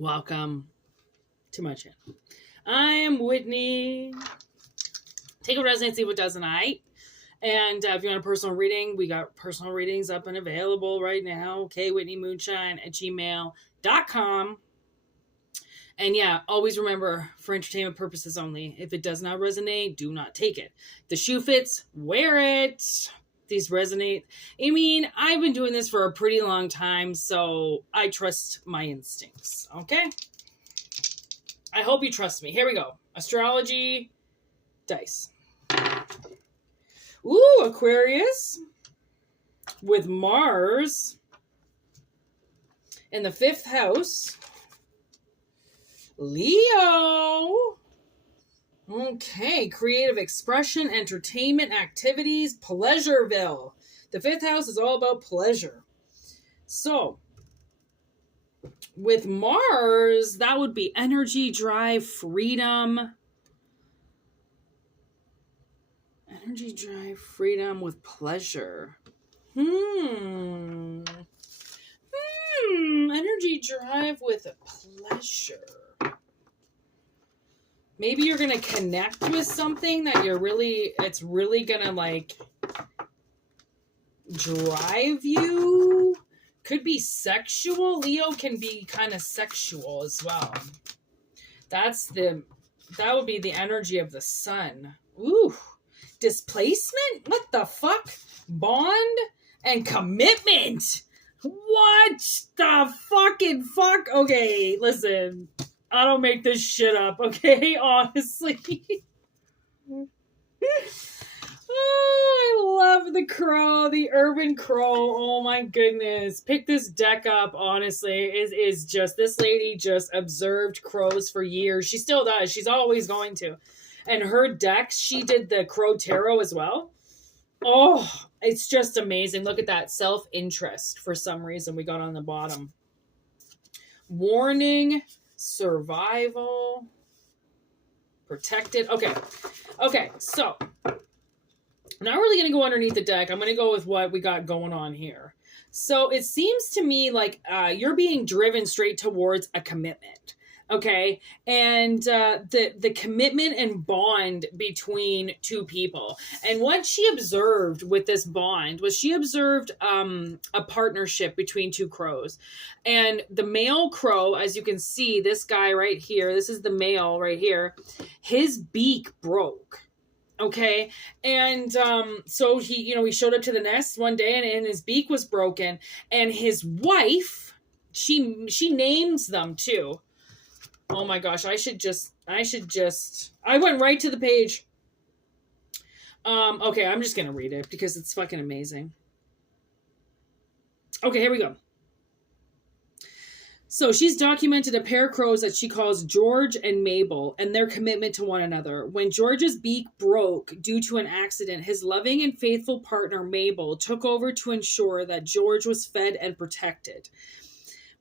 Welcome to my channel. I am Whitney. Take what resonates, leave what doesn't. And if you want a personal reading, we got personal readings up and available right now. Okay, whitneymoonshine@gmail.com. And yeah, always remember, for entertainment purposes only. If it does not resonate, do not take it. The shoe fits, wear it. These resonate. I mean, I've been doing this for a pretty long time, so I trust my instincts, okay? I hope you trust me. Here we go. Astrology dice. Ooh, Aquarius with Mars in the 5th house. Leo. Okay, creative expression, entertainment, activities, Pleasureville. The 5th house is all about pleasure. So, with Mars, that would be energy, drive, freedom. Energy, drive, freedom with pleasure. Energy, drive with pleasure. Maybe you're going to connect with something that it's really going to like drive you. Could be sexual. Leo can be kind of sexual as well. That would be the energy of the sun. Ooh, displacement? What the fuck? Bond and commitment. What the fucking fuck? Okay, listen. I don't make this shit up, okay? Honestly. Oh, I love the crow, the urban crow. Oh my goodness. Pick this deck up, honestly. Is just, this lady just observed crows for years. She still does. She's always going to. And her decks, she did the crow tarot as well. Oh, it's just amazing. Look at that. Self-interest, for some reason, we got on the bottom. Warning. Survival, protected. Okay, so I'm not really going to go underneath the deck. I'm going to go with what we got going on here. So it seems to me like you're being driven straight towards a commitment. Okay, and the commitment and bond between two people. And what she observed with this bond was she observed a partnership between two crows. And the male crow, as you can see, this guy right here, this is the male right here, his beak broke. Okay, and so he showed up to the nest one day and his beak was broken. And his wife, she names them too. Oh my gosh, I went right to the page. Okay, I'm just going to read it because it's fucking amazing. Okay, here we go. So she's documented a pair of crows that she calls George and Mabel and their commitment to one another. When George's beak broke due to an accident, his loving and faithful partner Mabel took over to ensure that George was fed and protected.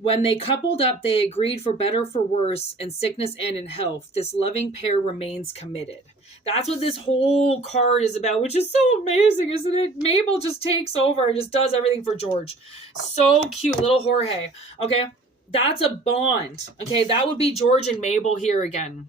When they coupled up, they agreed for better, for worse, in sickness and in health. This loving pair remains committed. That's what this whole card is about, which is so amazing, isn't it? Mabel just takes over and just does everything for George. So cute, little Jorge. Okay, that's a bond. Okay, that would be George and Mabel here again.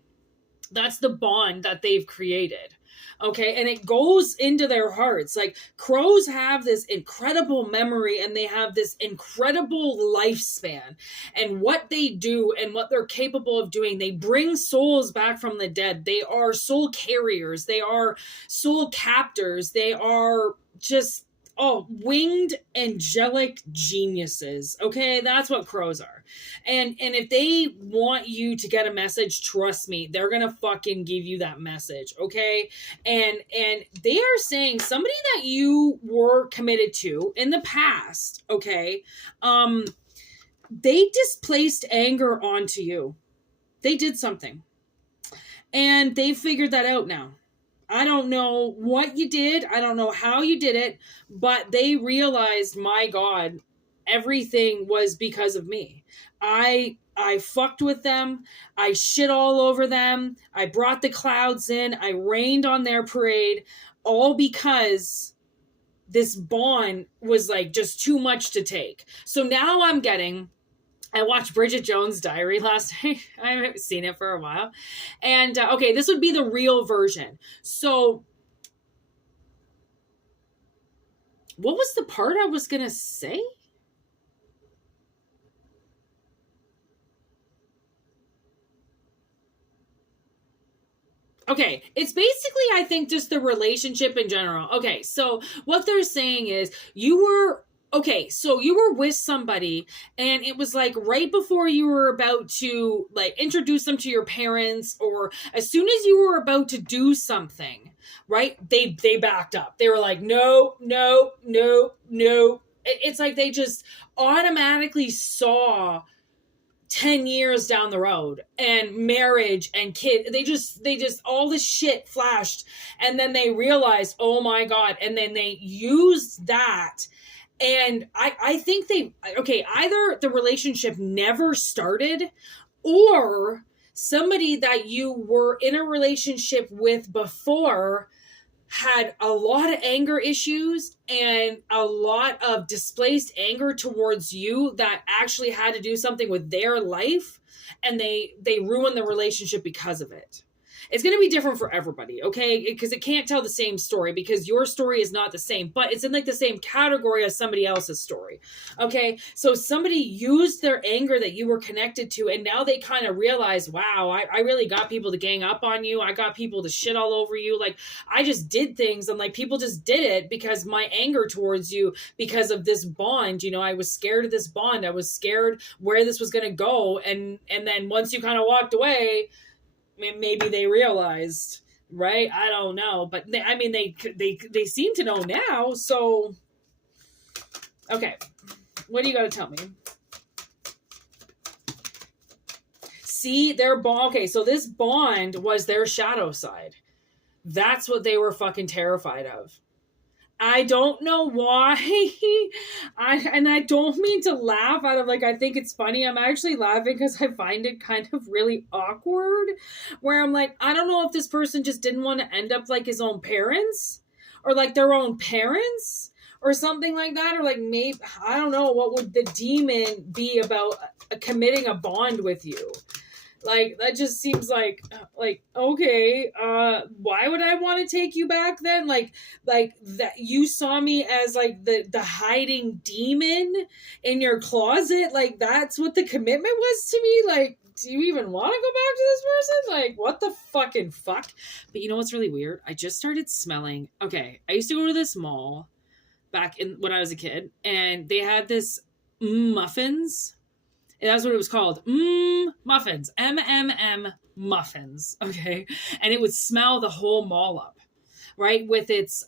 That's the bond that they've created. Okay, and it goes into their hearts. Like, crows have this incredible memory and they have this incredible lifespan. And what they do and what they're capable of doing, they bring souls back from the dead. They are soul carriers. They are soul captors. They are just, winged angelic geniuses. Okay, that's what crows are. And if they want you to get a message, trust me, they're gonna fucking give you that message. Okay, and they are saying somebody that you were committed to in the past. Okay, they displaced anger onto you. They did something, and they figured that out now. I don't know what you did. I don't know how you did it, but they realized, my God, everything was because of me. I fucked with them. I shit all over them. I brought the clouds in. I rained on their parade, all because this bond was like just too much to take. So now I'm getting I watched Bridget Jones' Diary last night. I haven't seen it for a while. And okay, this would be the real version. So, what was the part I was going to say? Okay, it's basically, I think, just the relationship in general. Okay, so what they're saying is you were with somebody and it was like right before you were about to like introduce them to your parents, or as soon as you were about to do something, right? They backed up. They were like, no, no, no, no. It's like they just automatically saw 10 years down the road and marriage and kid. They just all this shit flashed, and then they realized, oh my God, and then they used that. And I think either the relationship never started, or somebody that you were in a relationship with before had a lot of anger issues and a lot of displaced anger towards you that actually had to do something with their life, and they ruined the relationship because of it. It's going to be different for everybody, okay? Because it can't tell the same story, because your story is not the same, but it's in like the same category as somebody else's story, okay? So somebody used their anger that you were connected to, and now they kind of realize, wow, I really got people to gang up on you. I got people to shit all over you. Like, I just did things, and like people just did it because my anger towards you, because of this bond, I was scared of this bond. I was scared where this was going to go. And then once you kind of walked away, maybe they realized, right? I don't know, but they seem to know now. So, okay, what do you got to tell me? See, their bond. Okay, so this bond was their shadow side. That's what they were fucking terrified of. I don't know why. I don't mean to laugh out of like, I think it's funny. I'm actually laughing because I find it kind of really awkward, where I'm like, I don't know if this person just didn't want to end up like his own parents, or like their own parents, or something like that. Or like, maybe, I don't know, what would the demon be about committing a bond with you? Like, that just seems like, okay, why would I want to take you back then? Like that you saw me as like the hiding demon in your closet. Like, that's what the commitment was to me. Like, do you even want to go back to this person? Like, what the fucking fuck? But you know what's really weird? I just started smelling. Okay, I used to go to this mall back when I was a kid, and they had this muffins. And that's what it was called. Muffins. MMM muffins. Okay. And it would smell the whole mall up, right? With its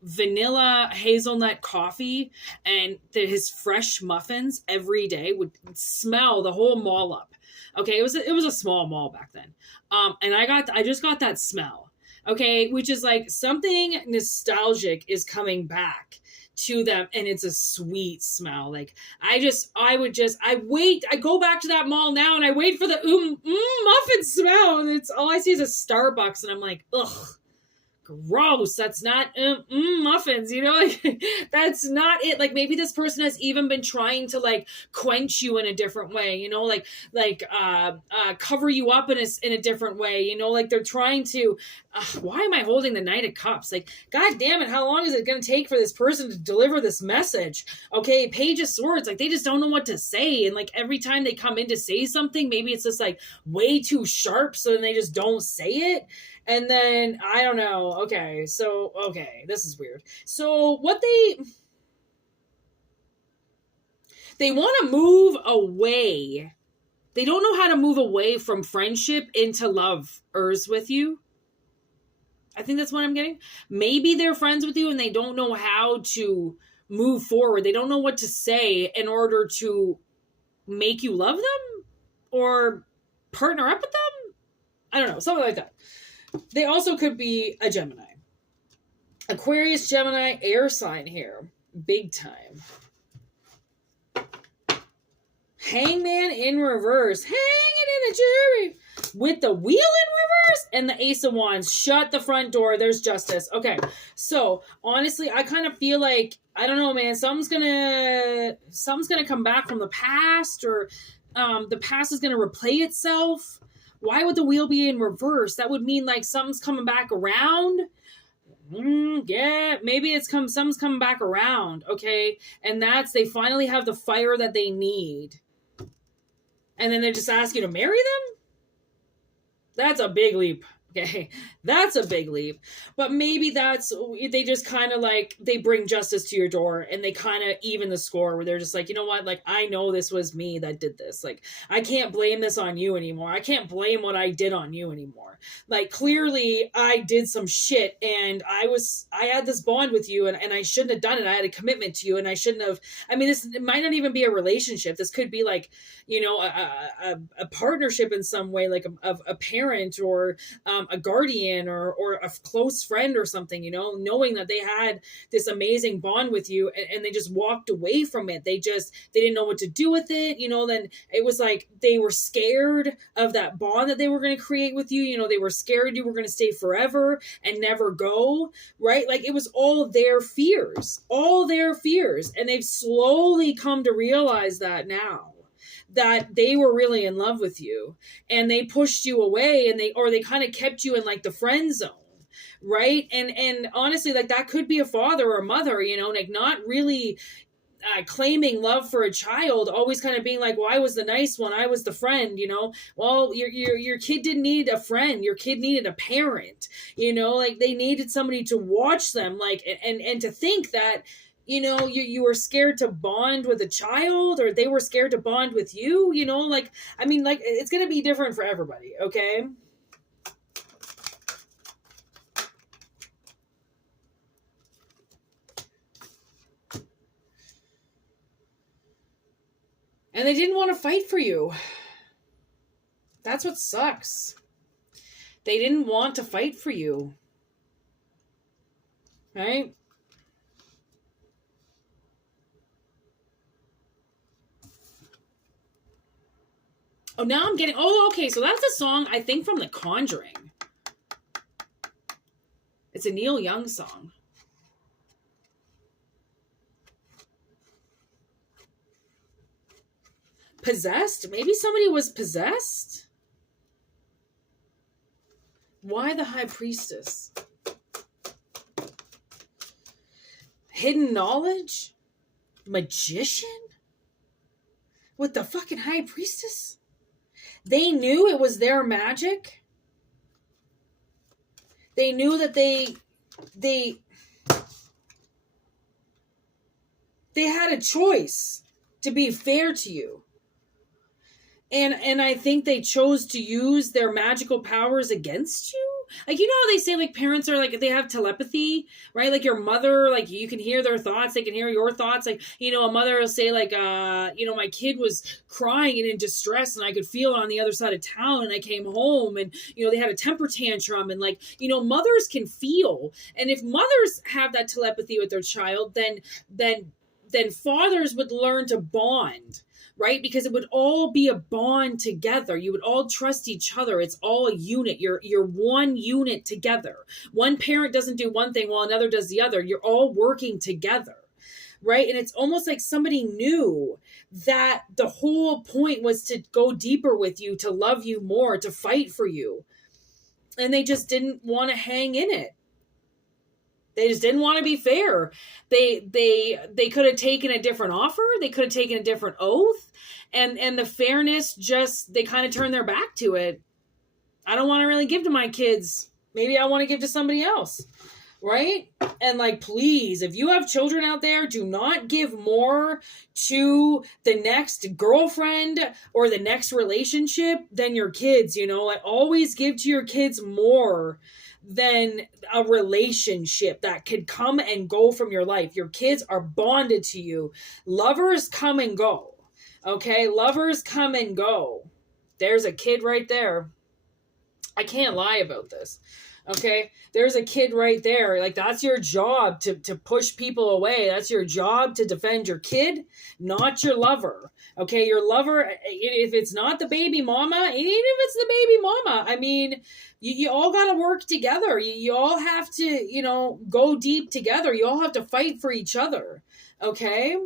vanilla hazelnut coffee and his fresh muffins every day would smell the whole mall up. Okay. It was a small mall back then. And I just got that smell. Okay. Which is like something nostalgic is coming back to them, and it's a sweet smell. Like, I go back to that mall now, and I wait for the muffin smell, and it's all I see is a Starbucks, and I'm like, ugh, gross. That's not muffins, like that's not it. Like, maybe this person has even been trying to like quench you in a different way, cover you up in a different way, like they're trying to why am I holding the Knight of Cups? Like, God damn it, how long is it going to take for this person to deliver this message? Okay, Page of Swords, like, they just don't know what to say. And, like, every time they come in to say something, maybe it's just, like, way too sharp, so then they just don't say it. And then, I don't know. Okay, this is weird. So, what they want to move away. They don't know how to move away from friendship into lovers with you. I think that's what I'm getting. Maybe they're friends with you and they don't know how to move forward. They don't know what to say in order to make you love them or partner up with them. I don't know, something like that. They also could be a Gemini. Aquarius, Gemini, air sign here. Big time. Hangman in reverse. Hanging in a jury. with the wheel in reverse and the Ace of Wands. Shut the front door. There's justice. Okay. So honestly, I kind of feel like, I don't know, man, something's gonna come back from the past, or the past is gonna replay itself. Why would the wheel be in reverse? That would mean like something's coming back around. Yeah, maybe something's coming back around. Okay. And they finally have the fire that they need. And then they just ask you to marry them? That's a big leap. Okay, that's a big leap. But maybe they just kind of like, they bring justice to your door and they kind of even the score, where they're just like, you know what? Like, I know this was me that did this. Like, I can't blame this on you anymore. I can't blame what I did on you anymore. Like, clearly I did some shit and I had this bond with you and I shouldn't have done it. I had a commitment to you and I shouldn't have, I mean, it might not even be a relationship. This could be like, you know, a partnership in some way, like a parent or a guardian or a close friend or something, you know, knowing that they had this amazing bond with you and they just walked away from it. They didn't know what to do with it. You know, then it was like, they were scared of that bond that they were going to create with you. You know, they were scared you were going to stay forever and never go, right? Like, it was all their fears. And they've slowly come to realize that now, that they were really in love with you and they pushed you away and they kind of kept you in like the friend zone. Right. And honestly, like, that could be a father or a mother, you know, like not really claiming love for a child, always kind of being like, well, I was the nice one, I was the friend, you know. Well, your kid didn't need a friend, your kid needed a parent, you know, like they needed somebody to watch them, like, and to think that, you know, you were scared to bond with a child, or they were scared to bond with you, you know, like, I mean, like, it's going to be different for everybody. Okay. And they didn't want to fight for you. That's what sucks. They didn't want to fight for you. Right? Oh, now I'm getting... Oh, okay. So that's a song, I think, from The Conjuring. It's a Neil Young song. Possessed? Maybe somebody was possessed? Why the High Priestess? Hidden knowledge? Magician? With the fucking High Priestess? They knew it was their magic. They knew that they had a choice to be fair to you. And I think they chose to use their magical powers against you. Like, you know how they say, like, parents are, like, they have telepathy, right? Like, your mother, like, you can hear their thoughts. They can hear your thoughts. Like, you know, a mother will say, like, you know, my kid was crying and in distress and I could feel it on the other side of town and I came home and, you know, they had a temper tantrum and, like, you know, mothers can feel. And if mothers have that telepathy with their child, then fathers would learn to bond. Right? Because it would all be a bond together. You would all trust each other. It's all a unit. You're one unit together. One parent doesn't do one thing while another does the other. You're all working together. Right? And it's almost like somebody knew that the whole point was to go deeper with you, to love you more, to fight for you. And they just didn't want to hang in it. They just didn't want to be fair. They could have taken a different offer. They could have taken a different oath. And the fairness, just, they kind of turned their back to it. I don't want to really give to my kids. Maybe I want to give to somebody else. Right? And, like, please, if you have children out there, do not give more to the next girlfriend or the next relationship than your kids, you know? Like, always give to your kids more than a relationship that could come and go from your life. Your kids are bonded to you. Lovers come and go. Okay? Lovers come and go. There's a kid right there. I can't lie about this. Okay, there's a kid right there. Like, that's your job to push people away. That's your job to defend your kid, not your lover. Okay, your lover, if it's not the baby mama, even if it's the baby mama, I mean, you all got to work together. You all have to, you know, go deep together. You all have to fight for each other. Okay?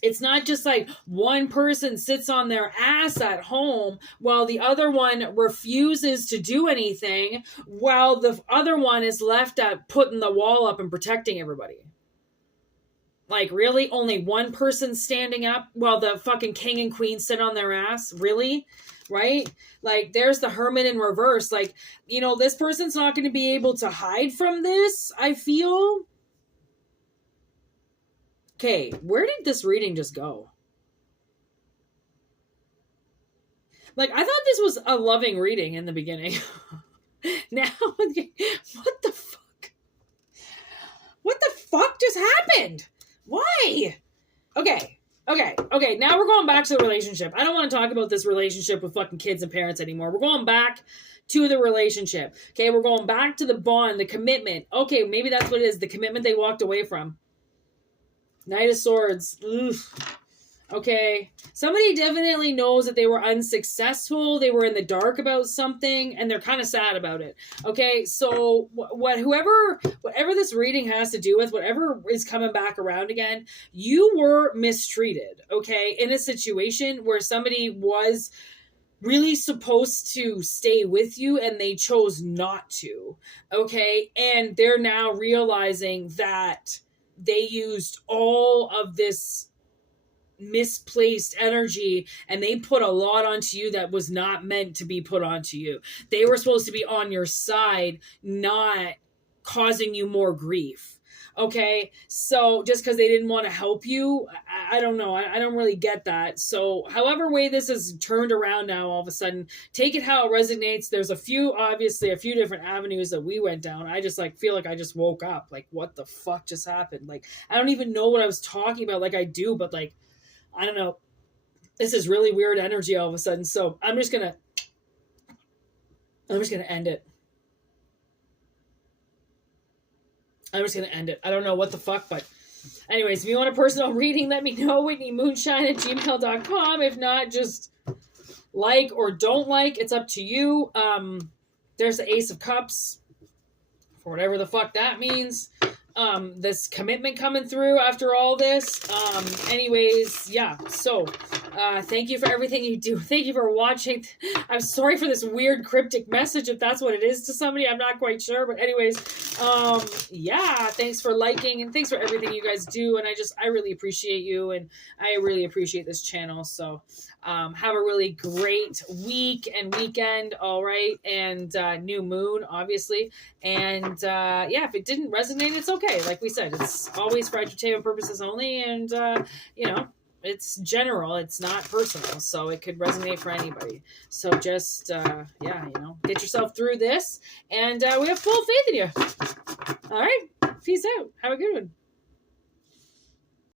It's not just like one person sits on their ass at home while the other one refuses to do anything, while the other one is left at putting the wall up and protecting everybody. Like, really? Only one person standing up while the fucking king and queen sit on their ass? Really? Right? Like, there's the hermit in reverse. Like, you know, this person's not going to be able to hide from this, I feel. Okay, where did this reading just go? Like, I thought this was a loving reading in the beginning. Now, what the fuck? What the fuck just happened? Why? Okay, now we're going back to the relationship. I don't want to talk about this relationship with fucking kids and parents anymore. We're going back to the relationship. Okay, we're going back to the bond, the commitment. Okay, maybe that's what it is, the commitment they walked away from. Knight of Swords. Ugh. Okay. Somebody definitely knows that they were unsuccessful. They were in the dark about something, and they're kind of sad about it. Okay. So whatever this reading has to do with, whatever is coming back around again, you were mistreated. Okay. In a situation where somebody was really supposed to stay with you and they chose not to. Okay. And they're now realizing that they used all of this misplaced energy and they put a lot onto you that was not meant to be put onto you. They were supposed to be on your side, not causing you more grief. Okay, so just because they didn't want to help you, I don't know. I don't really get that. So however way this is turned around now, all of a sudden, take it how it resonates. There's obviously a few different avenues that we went down. I just feel like I just woke up. Like, what the fuck just happened? Like, I don't even know what I was talking about. Like, I do, but like, I don't know. This is really weird energy all of a sudden. So I'm just gonna end it. I'm just going to end it. I don't know what the fuck, but anyways, if you want a personal reading, let me know. WhitneyMoonshine@gmail.com. If not, just like or don't like. It's up to you. There's the Ace of Cups. For whatever the fuck that means. This commitment coming through after all this. Anyways, yeah. So, thank you for everything you do. Thank you for watching. I'm sorry for this weird cryptic message, if that's what it is to somebody. I'm not quite sure, but anyways, yeah, thanks for liking and thanks for everything you guys do. And I really appreciate you and I really appreciate this channel. So, have a really great week and weekend. All right. And, new moon, obviously. And, yeah, if it didn't resonate, it's okay. Like we said, it's always for entertainment purposes only. And, you know, it's general. It's not personal. So it could resonate for anybody. So just, yeah, you know, get yourself through this. And, we have full faith in you. All right. Peace out. Have a good one.